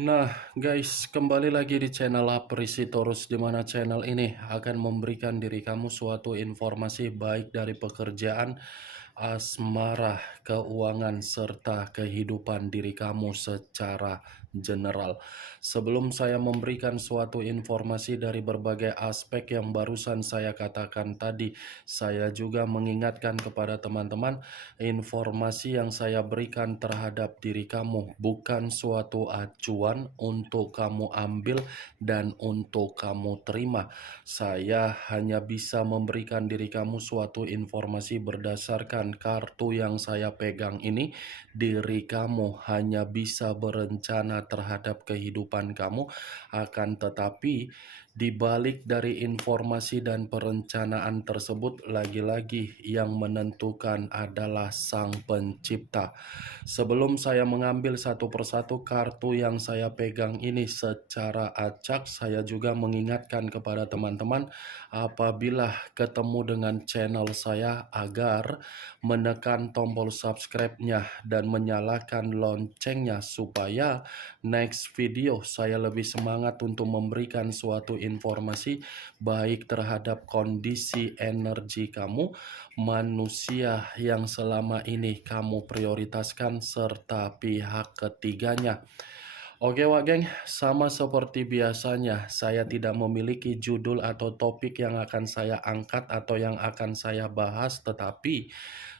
Nah, guys, kembali lagi di channel Aprisitorus, di mana channel ini akan memberikan diri kamu suatu informasi baik dari pekerjaan, asmara, keuangan, serta kehidupan diri kamu secara general. Sebelum saya memberikan suatu informasi dari berbagai aspek yang barusan saya katakan tadi, saya juga mengingatkan kepada teman-teman, informasi yang saya berikan terhadap diri kamu bukan suatu acuan untuk kamu ambil dan untuk kamu terima. Saya hanya bisa memberikan diri kamu suatu informasi berdasarkan kartu yang saya pegang ini. Diri kamu hanya bisa berencana terhadap kehidupan kamu, akan tetapi di balik dari informasi dan perencanaan tersebut, lagi-lagi yang menentukan adalah Sang Pencipta. Sebelum saya mengambil satu persatu kartu yang saya pegang ini secara acak, saya juga mengingatkan kepada teman-teman apabila ketemu dengan channel saya agar menekan tombol subscribe-nya dan menyalakan loncengnya supaya next video saya lebih semangat untuk memberikan suatu informasi baik terhadap kondisi energi kamu, manusia yang selama ini kamu prioritaskan, serta pihak ketiganya. Oke Wak geng, sama seperti biasanya, saya tidak memiliki judul atau topik yang akan saya angkat atau yang akan saya bahas, tetapi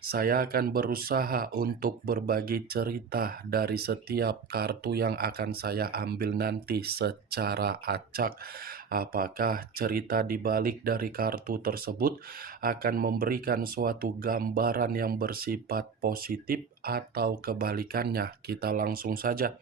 saya akan berusaha untuk berbagi cerita dari setiap kartu yang akan saya ambil nanti secara acak. Apakah cerita di balik dari kartu tersebut akan memberikan suatu gambaran yang bersifat positif atau kebalikannya? Kita langsung saja.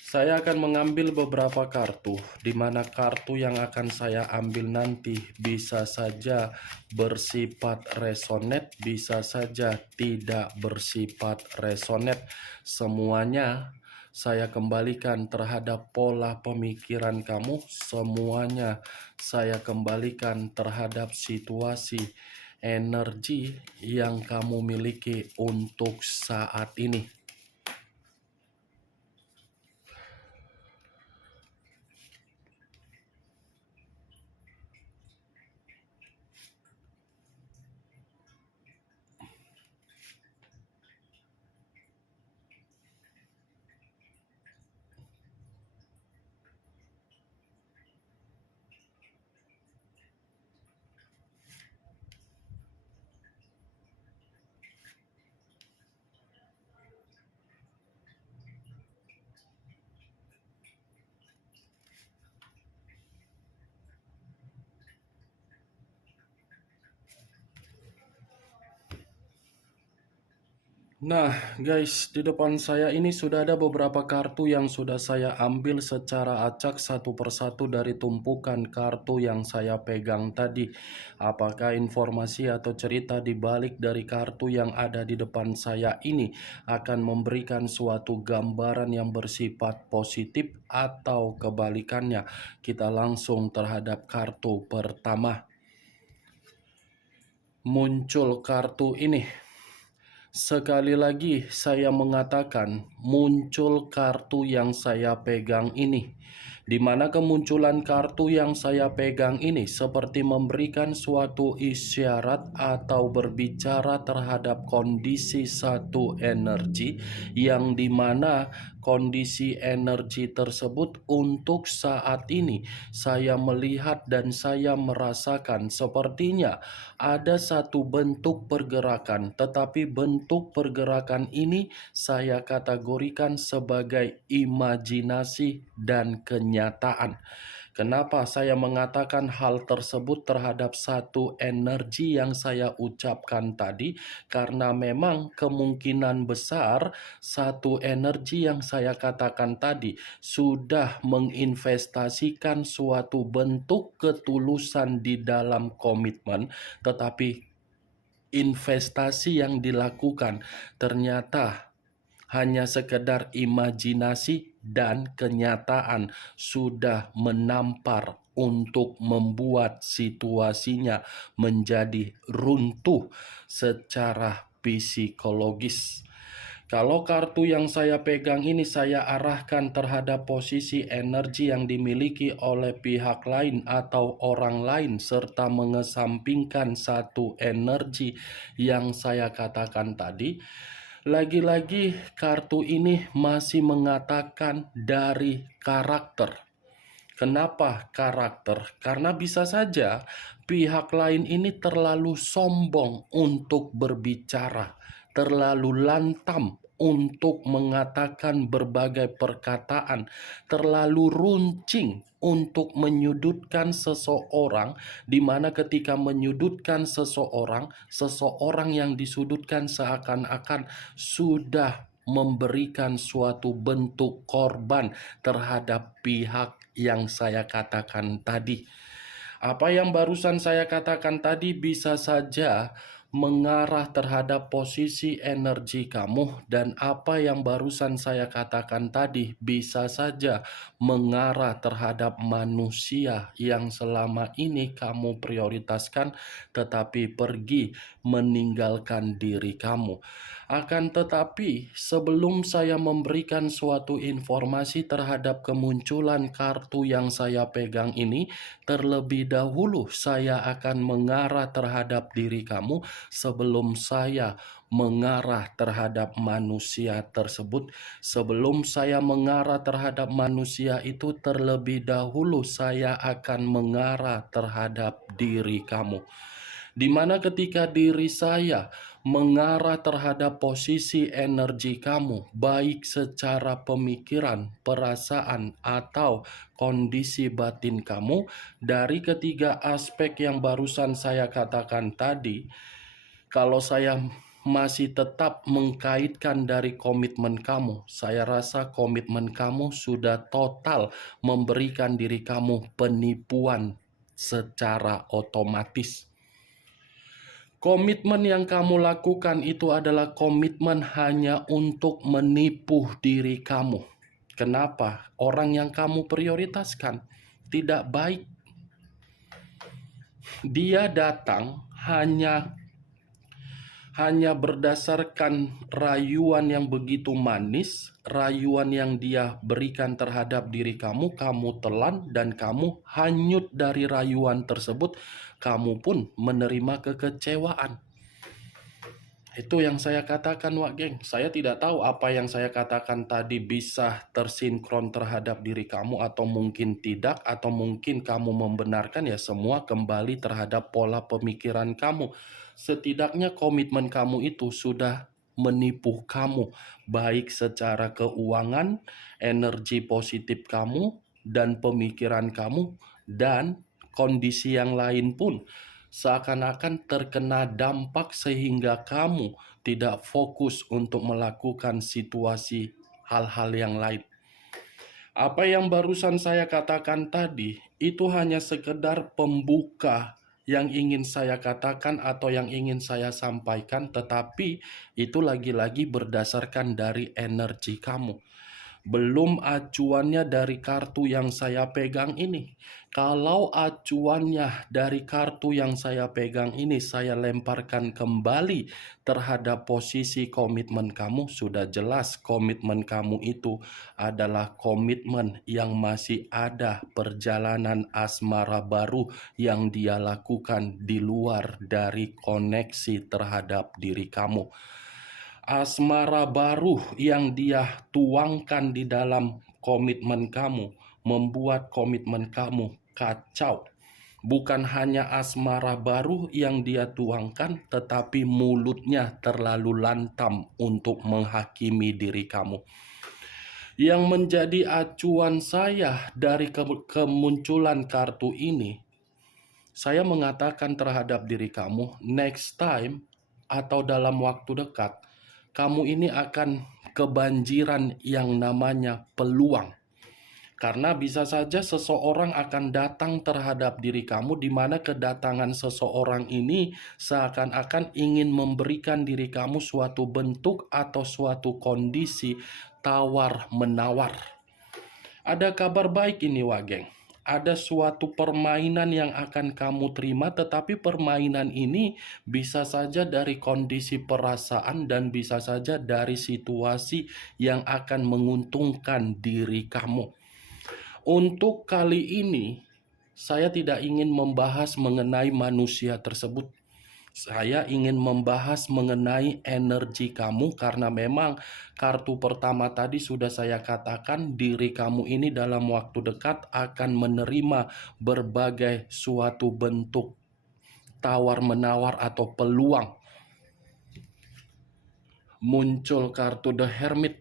Saya akan mengambil beberapa kartu, di mana kartu yang akan saya ambil nanti bisa saja bersifat resonate, bisa saja tidak bersifat resonate. Semuanya saya kembalikan terhadap pola pemikiran kamu, semuanya saya kembalikan terhadap situasi energi yang kamu miliki untuk saat ini. Nah, guys, di depan saya ini sudah ada beberapa kartu yang sudah saya ambil secara acak satu persatu dari tumpukan kartu yang saya pegang tadi. Apakah informasi atau cerita di balik dari kartu yang ada di depan saya ini akan memberikan suatu gambaran yang bersifat positif atau kebalikannya? Kita langsung terhadap kartu pertama. Muncul kartu ini. Sekali lagi saya mengatakan muncul kartu yang saya pegang ini, di mana kemunculan kartu yang saya pegang ini seperti memberikan suatu isyarat atau berbicara terhadap kondisi satu energi yang dimana kondisi energi tersebut untuk saat ini saya melihat dan saya merasakan sepertinya ada satu bentuk pergerakan, tetapi bentuk pergerakan ini saya kategorikan sebagai imajinasi dan kenyataan. Kenapa saya mengatakan hal tersebut terhadap satu energi yang saya ucapkan tadi? Karena memang kemungkinan besar satu energi yang saya katakan tadi sudah menginvestasikan suatu bentuk ketulusan di dalam komitmen, tetapi investasi yang dilakukan ternyata hanya sekedar imajinasi dan kenyataan sudah menampar untuk membuat situasinya menjadi runtuh secara psikologis. Kalau kartu yang saya pegang ini saya arahkan terhadap posisi energi yang dimiliki oleh pihak lain atau orang lain, serta mengesampingkan satu energi yang saya katakan tadi, lagi-lagi kartu ini masih mengatakan dari karakter. Kenapa karakter? Karena bisa saja pihak lain ini terlalu sombong untuk berbicara, terlalu lantam untuk mengatakan berbagai perkataan, terlalu runcing untuk menyudutkan seseorang, di mana ketika menyudutkan seseorang, seseorang yang disudutkan seakan-akan sudah memberikan suatu bentuk korban terhadap pihak yang saya katakan tadi. Apa yang barusan saya katakan tadi bisa saja mengarah terhadap posisi energi kamu, dan apa yang barusan saya katakan tadi bisa saja mengarah terhadap manusia yang selama ini kamu prioritaskan tetapi pergi meninggalkan diri kamu. Akan tetapi, sebelum saya memberikan suatu informasi terhadap kemunculan kartu yang saya pegang ini, terlebih dahulu saya akan mengarah terhadap diri kamu sebelum saya mengarah terhadap manusia tersebut. Sebelum saya mengarah terhadap manusia itu, terlebih dahulu saya akan mengarah terhadap diri kamu. Di mana ketika diri saya mengarah terhadap posisi energi kamu, baik secara pemikiran, perasaan, atau kondisi batin kamu, dari ketiga aspek yang barusan saya katakan tadi, kalau saya masih tetap mengkaitkan dari komitmen kamu, saya rasa komitmen kamu sudah total memberikan diri kamu penipuan secara otomatis. Komitmen yang kamu lakukan itu adalah komitmen hanya untuk menipu diri kamu. Kenapa? Orang yang kamu prioritaskan tidak baik. Dia datang hanya berdasarkan rayuan yang begitu manis, rayuan yang dia berikan terhadap diri kamu, kamu telan dan kamu hanyut dari rayuan tersebut, kamu pun menerima kekecewaan. Itu yang saya katakan, Wak Geng. Saya tidak tahu apa yang saya katakan tadi bisa tersinkron terhadap diri kamu atau mungkin tidak, atau mungkin kamu membenarkan. Ya, semua kembali terhadap pola pemikiran kamu. Setidaknya komitmen kamu itu sudah menipu kamu, baik secara keuangan, energi positif kamu, dan pemikiran kamu, dan kondisi yang lain pun seakan-akan terkena dampak sehingga kamu tidak fokus untuk melakukan situasi hal-hal yang lain. Apa yang barusan saya katakan tadi itu hanya sekedar pembuka yang ingin saya katakan atau yang ingin saya sampaikan, tetapi itu lagi-lagi berdasarkan dari energi kamu. Belum acuannya dari kartu yang saya pegang ini. Kalau acuannya dari kartu yang saya pegang ini saya lemparkan kembali terhadap posisi komitmen kamu, sudah jelas komitmen kamu itu adalah komitmen yang masih ada perjalanan asmara baru yang dia lakukan di luar dari koneksi terhadap diri kamu. Asmara baru yang dia tuangkan di dalam komitmen kamu membuat komitmen kamu kacau. Bukan hanya asmara baru yang dia tuangkan, tetapi mulutnya terlalu lantam untuk menghakimi diri kamu. Yang menjadi acuan saya dari kemunculan kartu ini, saya mengatakan terhadap diri kamu, next time atau dalam waktu dekat, kamu ini akan kebanjiran yang namanya peluang. Karena bisa saja seseorang akan datang terhadap diri kamu, di mana kedatangan seseorang ini seakan-akan ingin memberikan diri kamu suatu bentuk atau suatu kondisi tawar-menawar. Ada kabar baik ini, Wak Geng. Ada suatu permainan yang akan kamu terima, tetapi permainan ini bisa saja dari kondisi perasaan dan bisa saja dari situasi yang akan menguntungkan diri kamu. Untuk kali ini, saya tidak ingin membahas mengenai manusia tersebut. Saya ingin membahas mengenai energi kamu karena memang kartu pertama tadi sudah saya katakan diri kamu ini dalam waktu dekat akan menerima berbagai suatu bentuk tawar-menawar atau peluang. Muncul kartu The Hermit.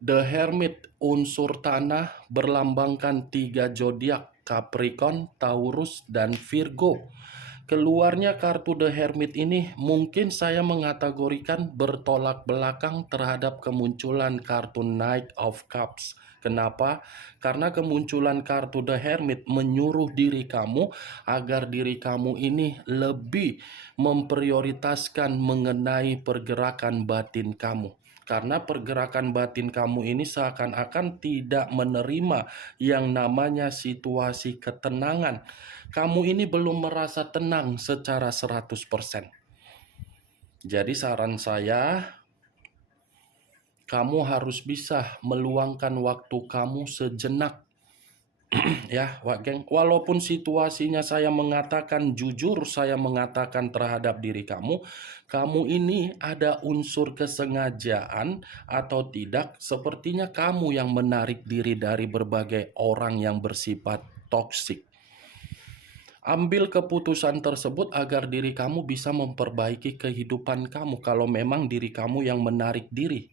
The Hermit unsur tanah berlambangkan 3 zodiak, Capricorn, Taurus, dan Virgo. Keluarnya kartu The Hermit ini mungkin saya mengategorikan bertolak belakang terhadap kemunculan kartu Knight of Cups. Kenapa? Karena kemunculan kartu The Hermit menyuruh diri kamu agar diri kamu ini lebih memprioritaskan mengenai pergerakan batin kamu. Karena pergerakan batin kamu ini seakan-akan tidak menerima yang namanya situasi ketenangan. Kamu ini belum merasa tenang secara 100%. Jadi saran saya, kamu harus bisa meluangkan waktu kamu sejenak. Ya, Wak Geng, walaupun situasinya saya mengatakan jujur, saya mengatakan terhadap diri kamu, kamu ini ada unsur kesengajaan atau tidak, sepertinya kamu yang menarik diri dari berbagai orang yang bersifat toksik. Ambil keputusan tersebut agar diri kamu bisa memperbaiki kehidupan kamu kalau memang diri kamu yang menarik diri.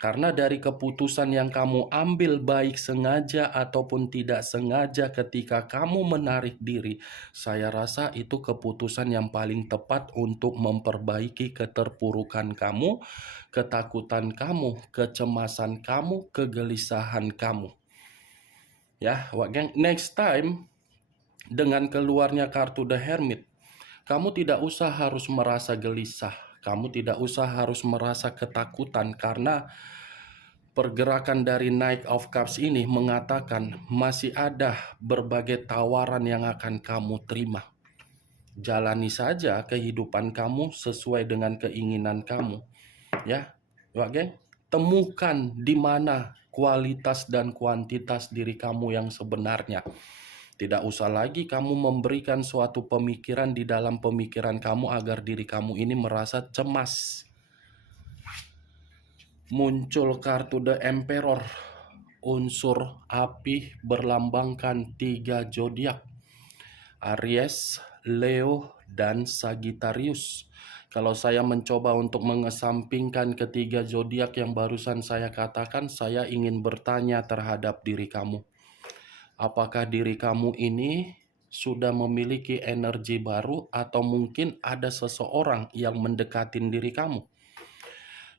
Karena dari keputusan yang kamu ambil baik sengaja ataupun tidak sengaja ketika kamu menarik diri, saya rasa itu keputusan yang paling tepat untuk memperbaiki keterpurukan kamu, ketakutan kamu, kecemasan kamu, kegelisahan kamu. Ya, Wak Geng, next time dengan keluarnya kartu The Hermit, kamu tidak usah harus merasa gelisah, kamu tidak usah harus merasa ketakutan karena pergerakan dari Knight of Cups ini mengatakan masih ada berbagai tawaran yang akan kamu terima. Jalani saja kehidupan kamu sesuai dengan keinginan kamu. Ya, Wak Geng, temukan di mana kualitas dan kuantitas diri kamu yang sebenarnya. Tidak usah lagi kamu memberikan suatu pemikiran di dalam pemikiran kamu agar diri kamu ini merasa cemas. Muncul kartu The Emperor, unsur api berlambangkan 3 zodiak, Aries, Leo, dan Sagittarius. Kalau saya mencoba untuk mengesampingkan ketiga zodiak yang barusan saya katakan, saya ingin bertanya terhadap diri kamu. Apakah diri kamu ini sudah memiliki energi baru atau mungkin ada seseorang yang mendekatin diri kamu?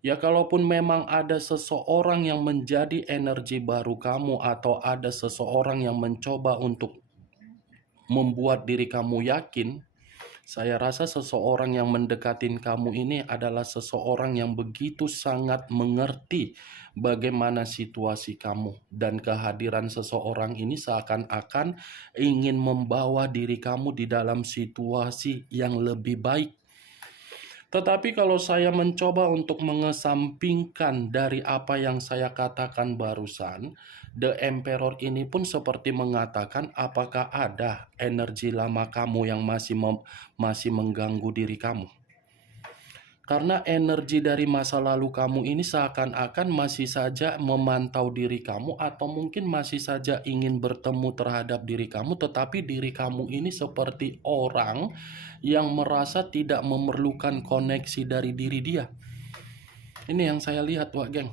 Ya, kalaupun memang ada seseorang yang menjadi energi baru kamu atau ada seseorang yang mencoba untuk membuat diri kamu yakin, saya rasa seseorang yang mendekatin kamu ini adalah seseorang yang begitu sangat mengerti bagaimana situasi kamu, dan kehadiran seseorang ini seakan-akan ingin membawa diri kamu di dalam situasi yang lebih baik. Tetapi kalau saya mencoba untuk mengesampingkan dari apa yang saya katakan barusan, The Emperor ini pun seperti mengatakan apakah ada energi lama kamu yang masih mengganggu diri kamu. Karena energi dari masa lalu kamu ini seakan-akan masih saja memantau diri kamu atau mungkin masih saja ingin bertemu terhadap diri kamu, tetapi diri kamu ini seperti orang yang merasa tidak memerlukan koneksi dari diri dia. Ini yang saya lihat, Wak Geng.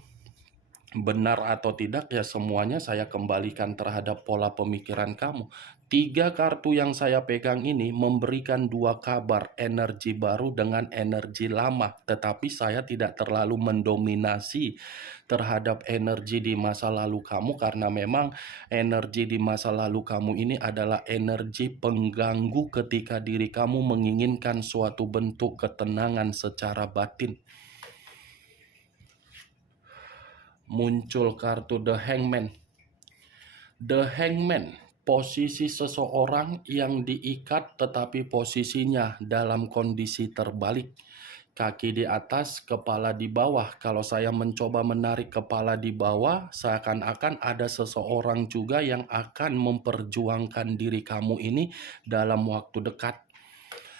Benar atau tidak ya semuanya saya kembalikan terhadap pola pemikiran kamu. 3 kartu yang saya pegang ini memberikan 2 kabar energi baru dengan energi lama, tetapi saya tidak terlalu mendominasi terhadap energi di masa lalu kamu karena memang energi di masa lalu kamu ini adalah energi pengganggu ketika diri kamu menginginkan suatu bentuk ketenangan secara batin. Muncul kartu The Hangman. The Hangman, posisi seseorang yang diikat tetapi posisinya dalam kondisi terbalik. Kaki di atas, kepala di bawah. Kalau saya mencoba menarik kepala di bawah, seakan-akan ada seseorang juga yang akan memperjuangkan diri kamu ini dalam waktu dekat.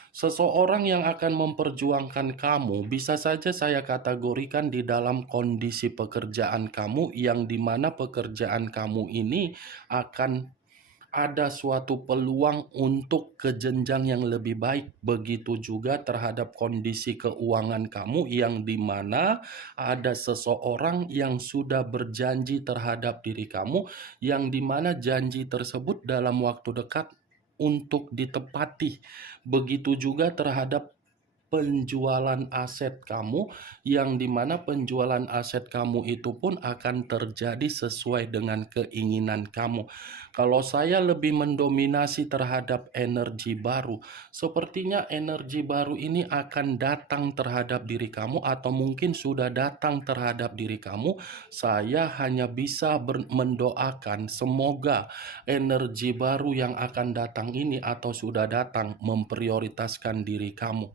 Seseorang yang akan memperjuangkan kamu bisa saja saya kategorikan di dalam kondisi pekerjaan kamu, yang dimana pekerjaan kamu ini akan ada suatu peluang untuk ke jenjang yang lebih baik. Begitu juga terhadap kondisi keuangan kamu, yang dimana ada seseorang yang sudah berjanji terhadap diri kamu, yang dimana janji tersebut dalam waktu dekat untuk ditepati. Begitu juga terhadap penjualan aset kamu, yang dimana penjualan aset kamu itu pun akan terjadi sesuai dengan keinginan kamu. Kalau saya lebih mendominasi terhadap energi baru, sepertinya energi baru ini akan datang terhadap diri kamu atau mungkin sudah datang terhadap diri kamu. Saya hanya bisa mendoakan semoga energi baru yang akan datang ini atau sudah datang memprioritaskan diri kamu.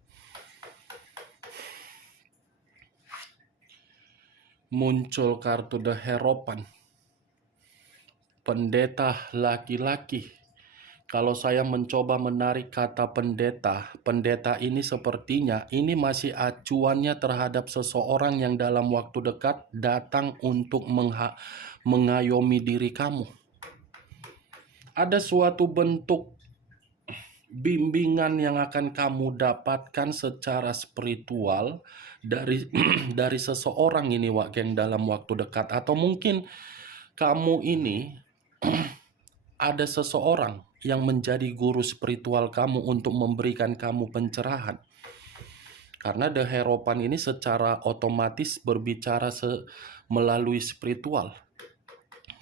Muncul kartu The Hierophant, pendeta laki-laki. Kalau saya mencoba menarik kata pendeta, pendeta ini sepertinya ini masih acuannya terhadap seseorang yang dalam waktu dekat datang untuk mengayomi diri kamu. Ada suatu bentuk bimbingan yang akan kamu dapatkan secara spiritual dari dari seseorang ini, Wak Geng, dalam waktu dekat. Atau mungkin kamu ini ada seseorang yang menjadi guru spiritual kamu untuk memberikan kamu pencerahan. Karena The Hierophant ini secara otomatis berbicara melalui spiritual.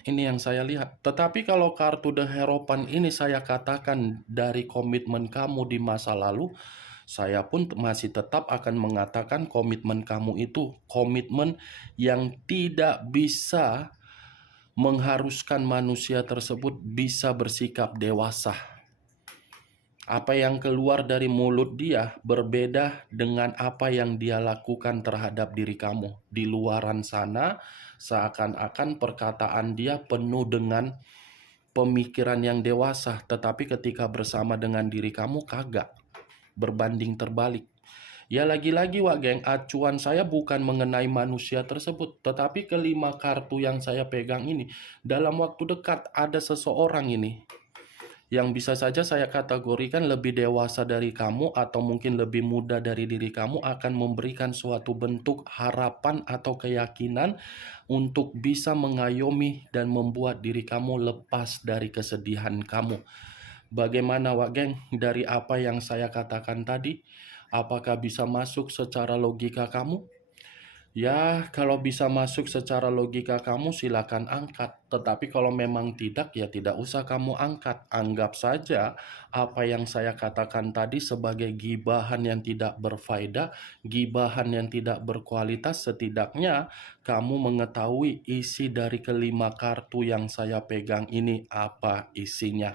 Ini yang saya lihat. Tetapi kalau kartu The Hierophant ini saya katakan dari komitmen kamu di masa lalu, saya pun masih tetap akan mengatakan komitmen kamu itu komitmen yang tidak bisa mengharuskan manusia tersebut bisa bersikap dewasa. Apa yang keluar dari mulut dia berbeda dengan apa yang dia lakukan terhadap diri kamu. Di luaran sana, seakan-akan perkataan dia penuh dengan pemikiran yang dewasa, tetapi ketika bersama dengan diri kamu kagak, berbanding terbalik. Ya lagi-lagi, Wak Geng, acuan saya bukan mengenai manusia tersebut, tetapi kelima kartu yang saya pegang ini, dalam waktu dekat ada seseorang ini yang bisa saja saya kategorikan lebih dewasa dari kamu atau mungkin lebih muda dari diri kamu, akan memberikan suatu bentuk harapan atau keyakinan untuk bisa mengayomi dan membuat diri kamu lepas dari kesedihan kamu. Bagaimana, Wak Geng, dari apa yang saya katakan tadi? Apakah bisa masuk secara logika kamu? Ya, kalau bisa masuk secara logika kamu silakan angkat. Tetapi kalau memang tidak, ya tidak usah kamu angkat. Anggap saja apa yang saya katakan tadi sebagai gibahan yang tidak berfaedah, gibahan yang tidak berkualitas. Setidaknya kamu mengetahui isi dari kelima kartu yang saya pegang ini apa isinya.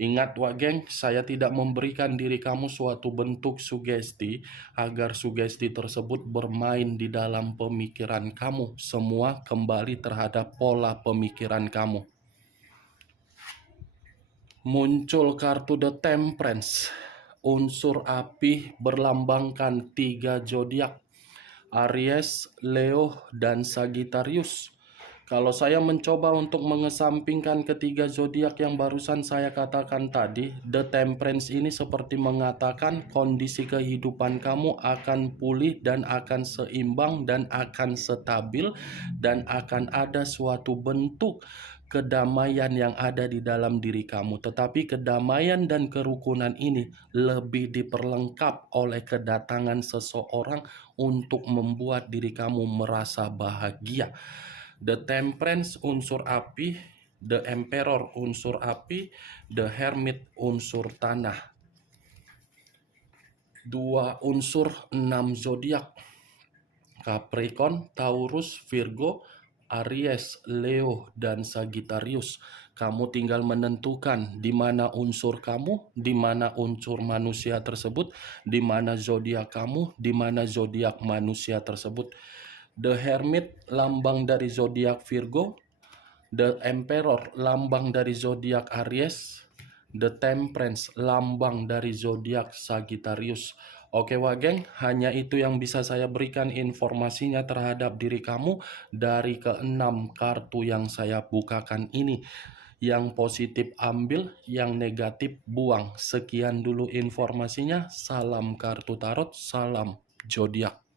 Ingat, Wak Geng, saya tidak memberikan diri kamu suatu bentuk sugesti agar sugesti tersebut bermain di dalam pemikiran kamu. Semua kembali terhadap pola pemikiran kamu. Muncul kartu The Temperance, unsur api berlambangkan 3 zodiak, Aries, Leo, dan Sagittarius. Kalau saya mencoba untuk mengesampingkan ketiga zodiak yang barusan saya katakan tadi, The Temperance ini seperti mengatakan kondisi kehidupan kamu akan pulih dan akan seimbang dan akan stabil, dan akan ada suatu bentuk kedamaian yang ada di dalam diri kamu. Tetapi kedamaian dan kerukunan ini lebih diperlengkap oleh kedatangan seseorang untuk membuat diri kamu merasa bahagia. The Temperance unsur api, The Emperor unsur api, The Hermit unsur tanah. 2 unsur 6 zodiak, Capricorn, Taurus, Virgo, Aries, Leo, dan Sagittarius. Kamu tinggal menentukan di mana unsur kamu, di mana unsur manusia tersebut, di mana zodiak kamu, di mana zodiak manusia tersebut. The Hermit lambang dari zodiak Virgo, The Emperor lambang dari zodiak Aries, The Temperance lambang dari zodiak Sagittarius. Oke Wak geng, hanya itu yang bisa saya berikan informasinya terhadap diri kamu dari keenam kartu yang saya bukakan ini. Yang positif ambil, yang negatif buang. Sekian dulu informasinya. Salam kartu tarot, salam zodiak.